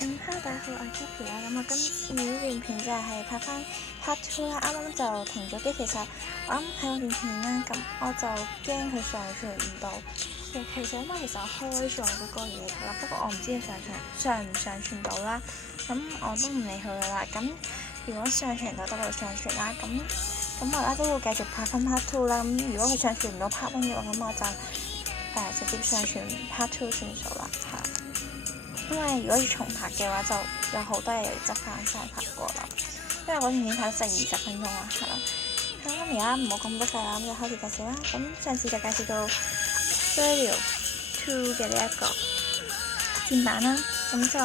Hello，大家好，我係 Kathy 啦。咁我今次呢段片就係拍翻 Part 2啦。啱啱就停咗機，其實我啱睇嗰段片啦，咁我就驚佢上傳唔到。其實因為我開咗嗰個嘢㗎啦，不過我唔知佢上唔上傳到啦。咁我都唔理佢㗎啦。咁如果上傳到，就上傳啦。咁我而家都會繼續拍翻 Part 2啦。咁如果佢上傳唔到 Part 1嘅話，咁我就直接上傳 Part 2算數啦嚇。因為如果要重拍嘅話，就有好多嘢要執翻晒拍過啦。因為嗰段片拍咗成20分鐘啦，係啦。咁而家唔好咁多廢啦，咁就開始介紹啦。咁上次就介紹到 Stereo 2嘅呢一個戰版啦，咁就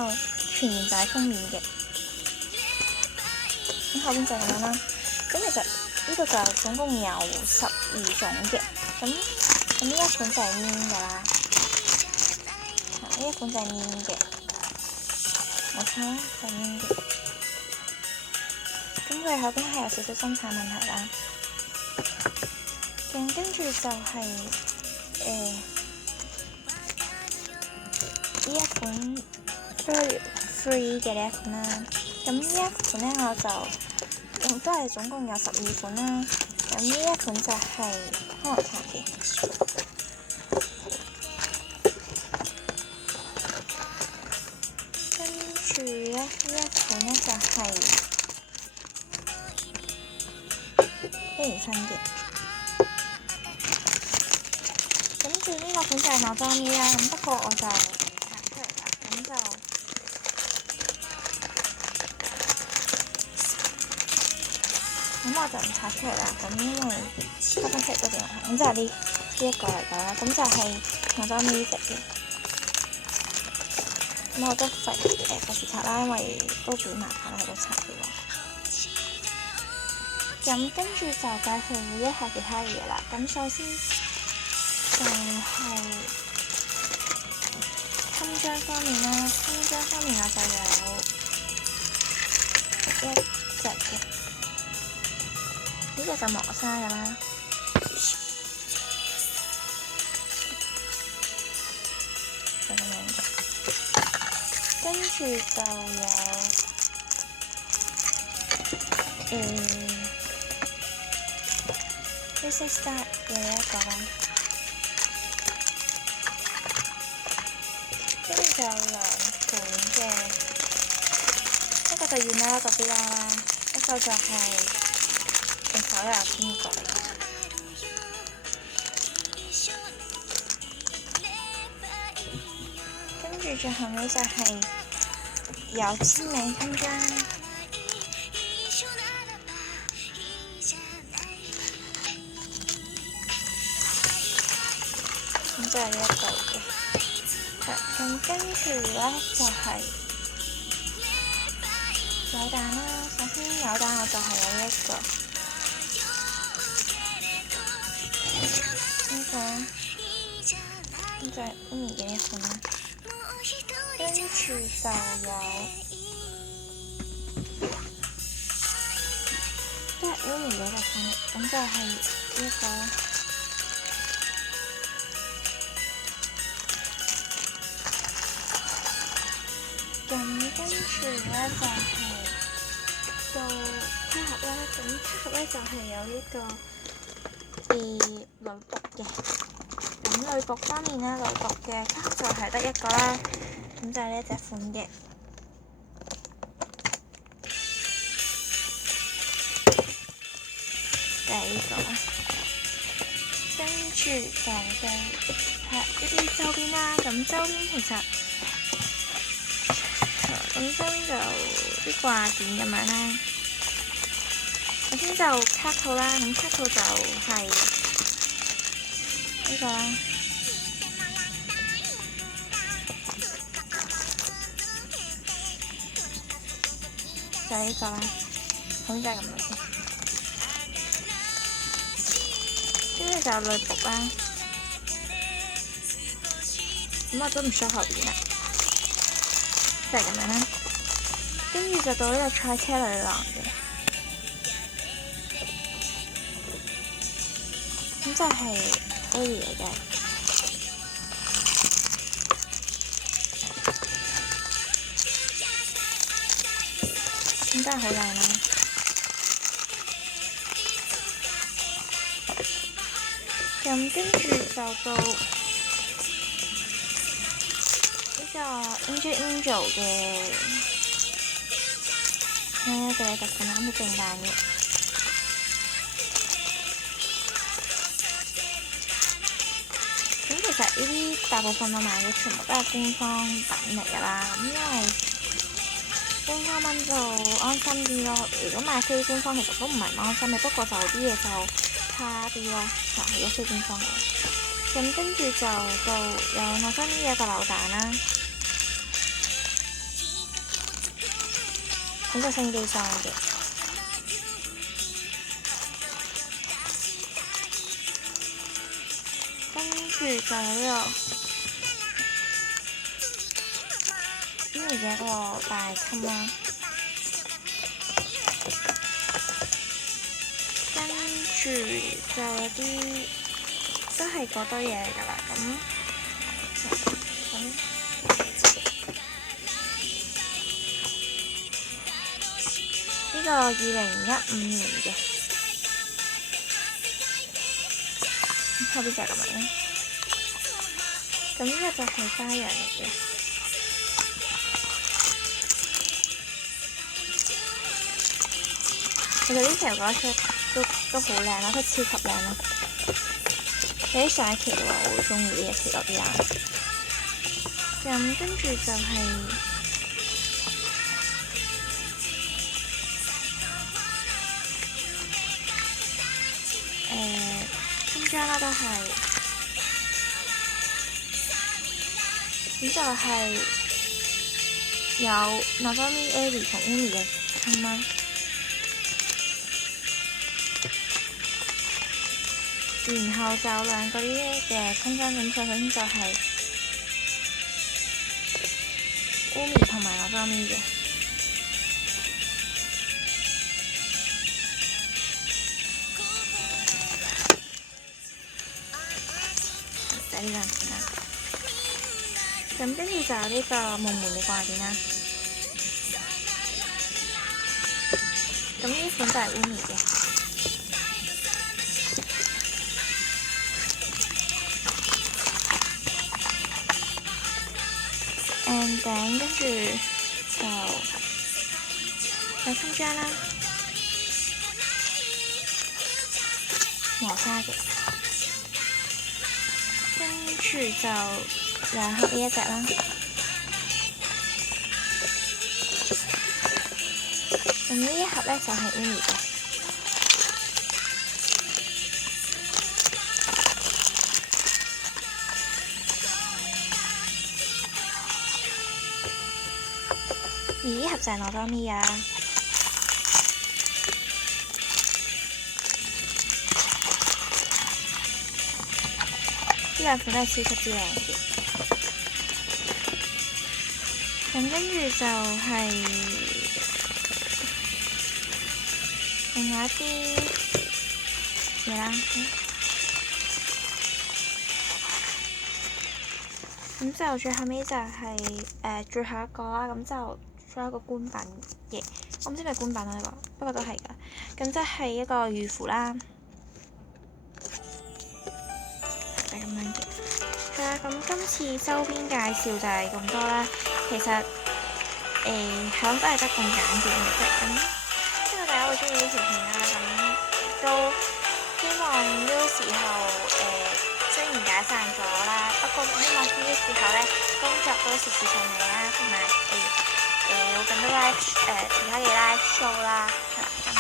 全年擺封面嘅。咁後邊就咁樣啦。咁其實呢度就總共有12種嘅。咁呢一款就係面㗎啦。呢一款就係面嘅。冇錯啦，就係面嘅。咁佢後邊係有少少生產問題啦。跟住就係呢一款 Free 嘅呢一款啦。咁呢一款咧我就都係總共有12款啦。咁呢一款就係康樂茶嘅。跟住咧呢一款咧就係一年新嘅。跟住呢個款就係鬧裝咪啦，咁不過我就拆出嚟啦，咁我就唔拆出嚟啦，咁因為拆翻出嚟都幾麻煩，咁就係呢一個嚟㗎啦，咁就係鬧裝咪隻嘅。咁我都費事拆啦，因為都幾麻煩喺度拆嘅話。咁跟住就介紹一下其他嘢啦。咁首先就係襟章方面啦，襟章方面我就有一隻嘅，呢隻就磨砂㗎啦。就咁樣嘅。跟住就有Racing Star 嘅一個啦，跟住就有兩款嘅，一個就軟啦，一個邊啦，一個就係用手油邊個嚟嘅。跟住最後尾就係有簽名襟章。咁就係呢一個嘅，咁跟住咧就係扭蛋啦。首先扭蛋我就係有呢一個，咁就係 Umi 嘅一款啦。跟住就有都係 Umi 嘅一個款，咁就係呢一個啦。咁跟住咧就係到卡盒啦，咁卡盒咧就係有呢個女僕嘅。咁女僕方面咧，女僕嘅卡盒就係得一個啦，咁就係呢一隻款嘅，就係呢個啦。跟住就係呢啲周邊啦，咁周邊其實咁周邊就啲掛件咁樣啦。首先就卡套啦，咁卡套就係呢個啦，就係呢個啦，咁就係咁樣嘅。跟住就有女僕啦，咁我都唔 show 後邊啦，就係咁樣啦。跟住就到呢個賽車女郎嘅，咁就係 Ellie 嚟嘅。咁真係好靚啦。咁跟住就到呢個 Angel 嘅呢一個特色啦，咁正版嘅。咁其實呢啲大部分我買嘅全部都係官方品嚟㗎啦，咁因為官方品就安心啲咯。如果買非官方其實都唔係咁安心嘅，不過就啲嘢就差啲咯。如果非官方嘅，咁跟住就到有攞翻呢一個扭蛋啦，咁就升機裝嘅。跟住就有呢個呢嘅一個大襟啦，跟住就有啲都係嗰堆嘢嚟㗎啦。呢個2015年嘅，後邊就係咁樣啦。咁呢個就係花樣嚟嘅。其實呢條嗰出都好靚啦，佢超級靚啦。比起上一期嘅話，我會中意呢一期多啲啦。咁跟住就係中張啦，都係咁就係有 Nozomi Eri 同 Umi 嘅襟啦。然後就兩個呢嘅襟裝，咁首先就係 Umi 同埋 Nozomi 嘅。就呢兩件啦。咁跟住就有呢個夢門嘅掛件啦。咁呢款就係 Umi 嘅。and 頂跟住就有襟章啦，磨砂嘅，跟住就兩盒呢一隻啦。咁呢一盒咧就係 Umi 嘅。而呢盒就係Nozomi啊。呢兩款都係超級之靚嘅。咁跟住就係另外一啲嘢啦。咁就最後尾就係最後一個啦。咁就最後一個官版嘅，我唔知係咪官版啦呢個，不過都係㗎。咁即係一個御符啦，就係咁樣嘅。係啦，咁今次周邊介紹就係咁多啦。其實係咯，都係得咁簡短嘅啫。咁希望大家會中意呢條片啦。咁都希望呢個時候雖然解散咗啦，不過希望呢個時候咧工作都事事順利啦，同埋有更多其他嘅 live show 啦。係啦，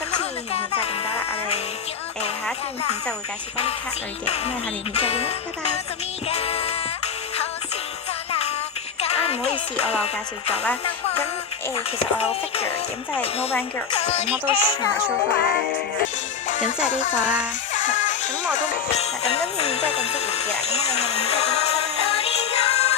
咁今次影片就係咁多啦。我哋下一條片就會介紹翻啲卡類嘅，咁我哋下條片再見啦，拜拜。唔好意思，我漏介紹咗啦。咁其實我有個 figure 嘅，咁就係 Novan Girls，咁我都全部 show 出嚟。咁即係呢個啦。咁我都咁今次真係正式完結啦。咁我哋下條片再見啦。